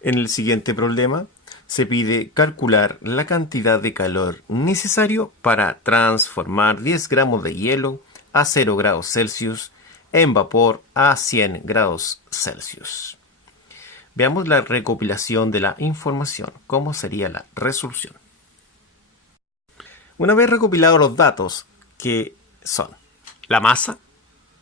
En el siguiente problema se pide calcular la cantidad de calor necesario para transformar 10 gramos de hielo a 0 grados Celsius en vapor a 100 grados Celsius. Veamos la recopilación de la información. ¿Cómo sería la resolución? Una vez recopilados los datos, que son la masa,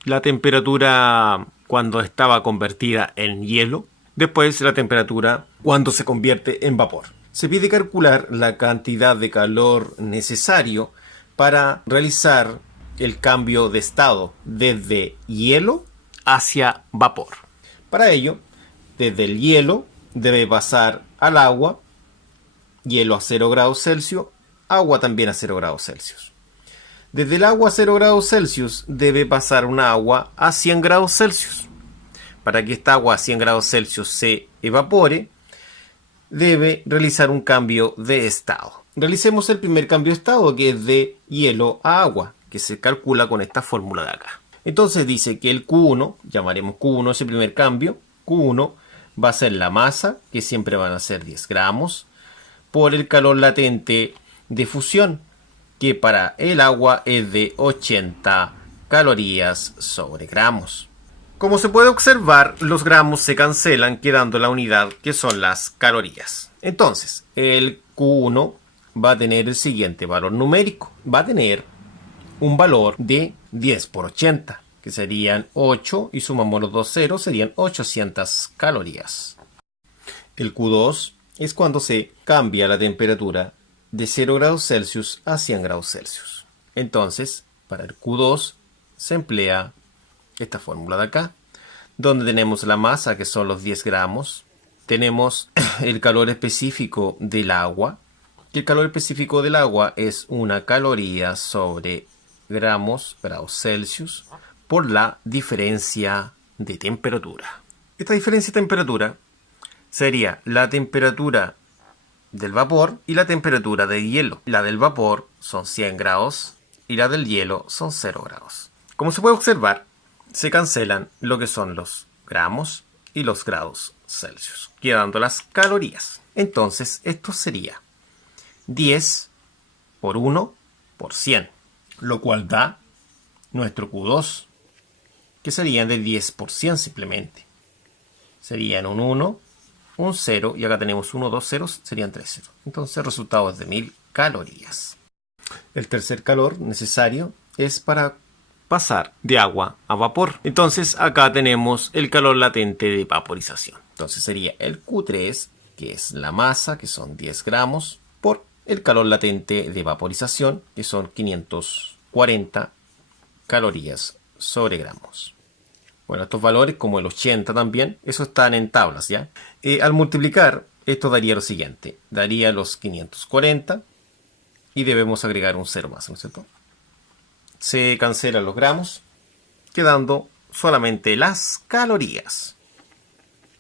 la temperatura cuando estaba convertida en hielo, después la temperatura cuando se convierte en vapor. Se pide calcular la cantidad de calor necesario para realizar el cambio de estado desde hielo hacia vapor. Para ello, desde el hielo debe pasar al agua, hielo a 0 grados Celsius, agua también a 0 grados Celsius. Desde el agua a 0 grados Celsius debe pasar una agua a 100 grados Celsius. Para que esta agua a 100 grados Celsius se evapore, debe realizar un cambio de estado. Realicemos el primer cambio de estado, que es de hielo a agua, que se calcula con esta fórmula de acá. Entonces dice que el Q1, llamaremos Q1 ese primer cambio, Q1 va a ser la masa, que siempre van a ser 10 gramos, por el calor latente de fusión, que para el agua es de 80 calorías sobre gramos. Como se puede observar, los gramos se cancelan quedando la unidad que son las calorías. Entonces, el Q1 va a tener el siguiente valor numérico. Va a tener un valor de 10 por 80, que serían 8, y sumamos los dos ceros, serían 800 calorías. El Q2 es cuando se cambia la temperatura de 0 grados Celsius a 100 grados Celsius. Entonces, para el Q2 se emplea esta fórmula de acá, donde tenemos la masa, que son los 10 gramos. Tenemos el calor específico del agua, que el calor específico del agua es 1 caloría sobre grados Celsius, por la diferencia de temperatura. Esta diferencia de temperatura sería la temperatura del vapor y la temperatura del hielo. La del vapor son 100 grados y la del hielo son 0 grados. Como se puede observar, se cancelan lo que son los gramos y los grados Celsius, quedando las calorías. Entonces, esto sería 10 por 1 por 100, lo cual da nuestro Q2, que serían de 10 por 100 simplemente. Serían un 1, un 0, y acá tenemos 1, 2 ceros, serían 3 ceros. Entonces el resultado es de 1000 calorías. El tercer calor necesario es para pasar de agua a vapor. Entonces acá tenemos el calor latente de vaporización. Entonces sería el Q3, que es la masa, que son 10 gramos, por el calor latente de vaporización, que son 540 calorías sobre gramos. Bueno, estos valores, como el 80 también, eso están en tablas, ¿ya? Al multiplicar, esto daría lo siguiente. Daría los 540 y debemos agregar un 0 más, ¿no es cierto? Se cancelan los gramos, quedando solamente las calorías.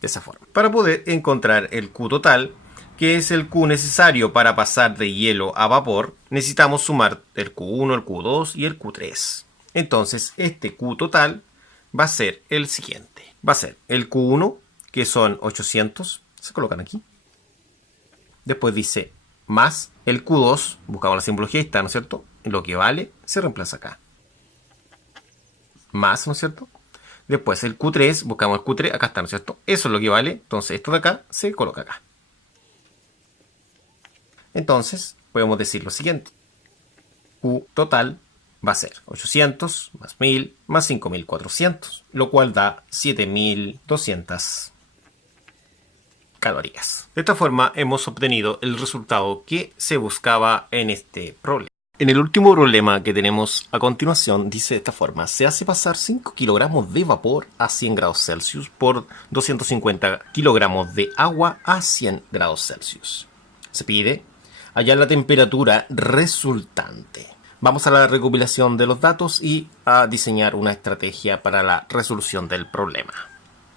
De esa forma. Para poder encontrar el Q total, que es el Q necesario para pasar de hielo a vapor, necesitamos sumar el Q1, el Q2 y el Q3. Entonces, este Q total va a ser el siguiente. Va a ser el Q1, que son 800, se colocan aquí. Después dice más el Q2, buscamos la simbología, ahí está, ¿no es cierto? Lo que vale se reemplaza acá. Más, ¿no es cierto? Después el Q3, buscamos el Q3, acá está, ¿no es cierto? Eso es lo que vale, entonces esto de acá se coloca acá. Entonces, podemos decir lo siguiente. Q total va a ser 800 más 1000 más 5400, lo cual da 7200 calorías. De esta forma hemos obtenido el resultado que se buscaba en este problema. En el último problema que tenemos a continuación dice de esta forma: se hace pasar 5 kilogramos de vapor a 100 grados Celsius por 250 kilogramos de agua a 100 grados Celsius. Se pide hallar la temperatura resultante. Vamos a la recopilación de los datos y a diseñar una estrategia para la resolución del problema.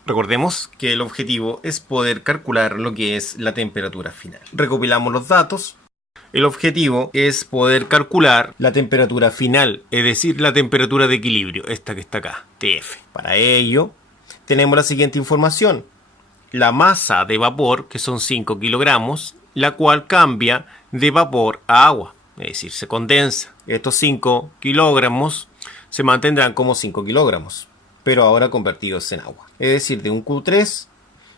Recordemos que el objetivo es poder calcular lo que es la temperatura final. Recopilamos los datos. El objetivo es poder calcular la temperatura final, es decir, la temperatura de equilibrio, esta que está acá, TF. Para ello, tenemos la siguiente información. la masa de vapor, que son 5 kilogramos, la cual cambia de vapor a agua, es decir, se condensa. Estos 5 kilogramos se mantendrán como 5 kilogramos, pero ahora convertidos en agua, es decir, de un Q3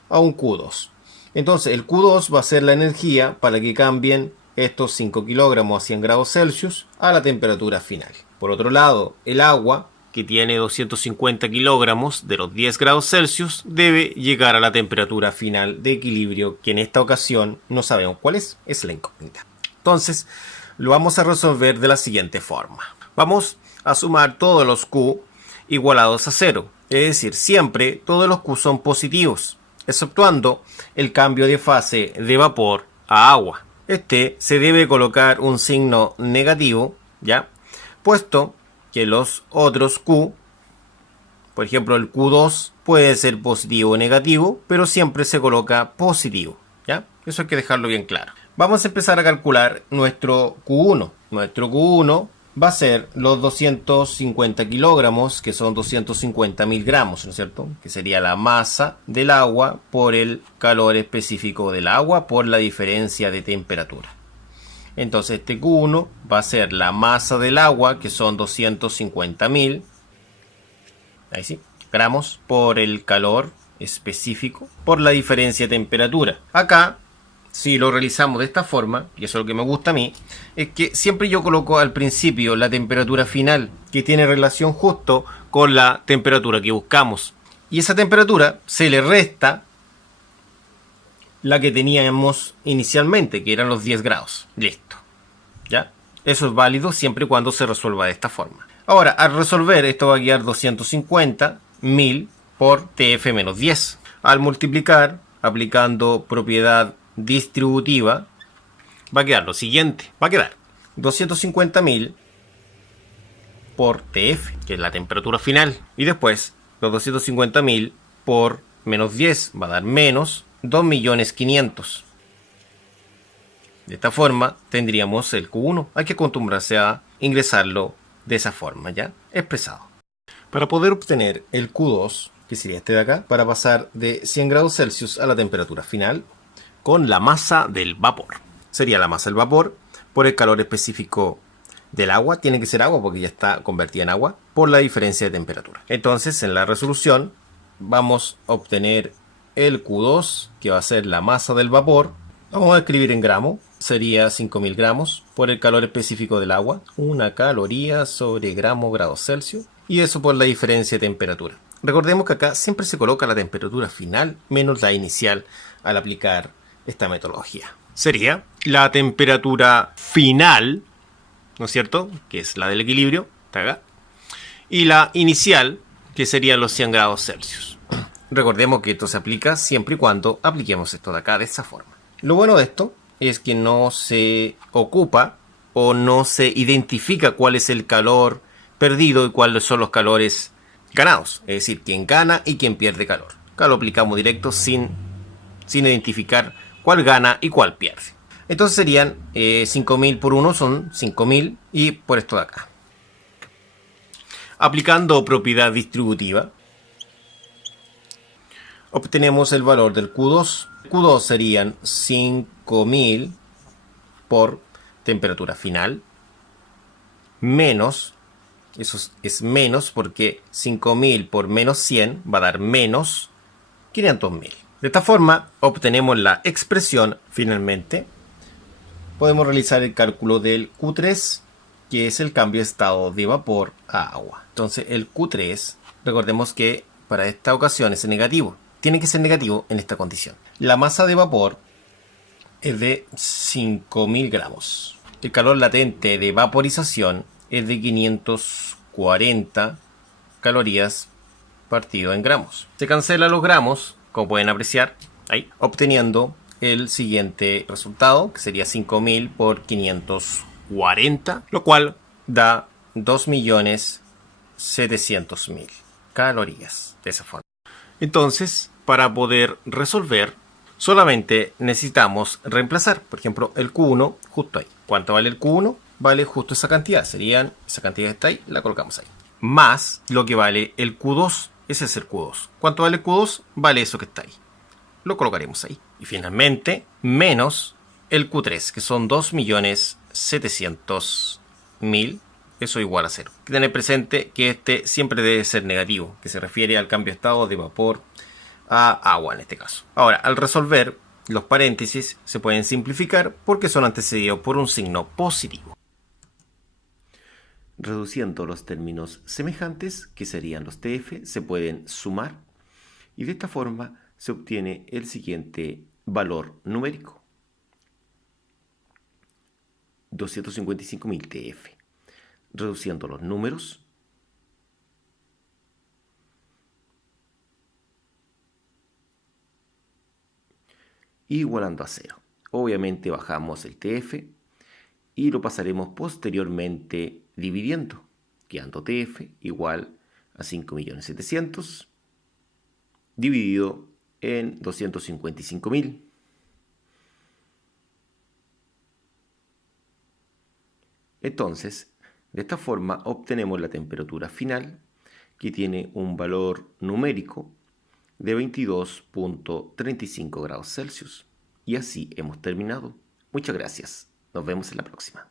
a un Q2. Entonces el Q2 va a ser la energía para que cambien estos 5 kilogramos a 100 grados Celsius a la temperatura final. Por otro lado, el agua, que tiene 250 kilogramos de los 10 grados Celsius, debe llegar a la temperatura final de equilibrio, que en esta ocasión no sabemos cuál es la incógnita. Entonces, lo vamos a resolver de la siguiente forma. Vamos a sumar todos los Q igualados a 0, es decir, siempre todos los Q son positivos, exceptuando el cambio de fase de vapor a agua. Este se debe colocar un signo negativo, ¿ya? Puesto que los otros Q, por ejemplo el Q2, puede ser positivo o negativo, pero siempre se coloca positivo, ¿ya? Eso hay que dejarlo bien claro. Vamos a empezar a calcular nuestro Q1. Nuestro Q1 va a ser los 250 kilogramos, que son 250.000 gramos, ¿no es cierto? Que sería la masa del agua por el calor específico del agua por la diferencia de temperatura. Entonces este Q1 va a ser la masa del agua, que son 250.000, ahí sí, gramos por el calor específico por la diferencia de temperatura. Acá, si lo realizamos de esta forma, y eso es lo que me gusta a mí, es que siempre yo coloco al principio la temperatura final, que tiene relación justo con la temperatura que buscamos. Y esa temperatura se le resta la que teníamos inicialmente, que eran los 10 grados. Listo. ¿Ya? Eso es válido siempre y cuando se resuelva de esta forma. Ahora, al resolver, esto va a quedar 250.000 por TF menos 10. Al multiplicar, aplicando propiedad distributiva, va a quedar lo siguiente. Va a quedar 250.000 por TF, que es la temperatura final. Y después, los 250.000 por menos 10 va a dar menos 2.500.000. De esta forma tendríamos el Q1. Hay que acostumbrarse a ingresarlo de esa forma, ¿ya? Expresado. Para poder obtener el Q2, que sería este de acá, para pasar de 100 grados Celsius a la temperatura final, con la masa del vapor. Sería la masa del vapor por el calor específico del agua. Tiene que ser agua porque ya está convertida en agua por la diferencia de temperatura. Entonces, en la resolución vamos a obtener el Q2, que va a ser la masa del vapor. Vamos a escribir en gramos. Sería 5.000 gramos por el calor específico del agua. 1 caloría sobre gramo grados Celsius. Y eso por la diferencia de temperatura. Recordemos que acá siempre se coloca la temperatura final menos la inicial al aplicar esta metodología. Sería la temperatura final, ¿no es cierto? Que es la del equilibrio, está acá. Y la inicial, que serían los 100 grados Celsius. Recordemos que esto se aplica siempre y cuando apliquemos esto de acá de esa forma. Lo bueno de esto es que no se ocupa o no se identifica cuál es el calor perdido y cuáles son los calores ganados. Es decir, quién gana y quién pierde calor. Acá lo aplicamos directo sin identificar cuál gana y cuál pierde. Entonces serían 5.000 por 1 son 5.000 y por esto de acá. Aplicando propiedad distributiva, obtenemos el valor del Q2. Q2 serían 5.000 por temperatura final menos, eso es menos porque 5.000 por menos 100 va a dar menos 500.000. De esta forma obtenemos la expresión finalmente. Podemos realizar el cálculo del Q3, que es el cambio de estado de vapor a agua. Entonces el Q3, recordemos que para esta ocasión es negativo. Tiene que ser negativo en esta condición. La masa de vapor es de 5.000 gramos. El calor latente de vaporización es de 540 calorías partido en gramos. Se cancelan los gramos, como pueden apreciar, ahí, obteniendo el siguiente resultado, que sería 5.000 por 540, lo cual da 2.700.000 calorías de esa forma. Entonces, para poder resolver, solamente necesitamos reemplazar, por ejemplo, el Q1 justo ahí. ¿Cuánto vale el Q1? Vale justo esa cantidad, serían, esa cantidad que está ahí, la colocamos ahí. Más lo que vale el Q2, ese es el Q2. ¿Cuánto vale el Q2? Vale eso que está ahí. lo colocaremos ahí. Y finalmente, menos el Q3, que son 2.700.000. Eso igual a 0. Hay que tener presente que este siempre debe ser negativo, que se refiere al cambio de estado de vapor a agua en este caso. Ahora, al resolver, los paréntesis se pueden simplificar porque son antecedidos por un signo positivo. Reduciendo los términos semejantes, que serían los TF, se pueden sumar y de esta forma se obtiene el siguiente valor numérico: 255.000 TF. Reduciendo los números, igualando a 0. Obviamente bajamos el TF y lo pasaremos posteriormente dividiendo, quedando TF igual a 5.700.000 dividido en 255.000. Entonces, de esta forma obtenemos la temperatura final, que tiene un valor numérico de 22.35 grados Celsius. Y así hemos terminado. Muchas gracias. Nos vemos en la próxima.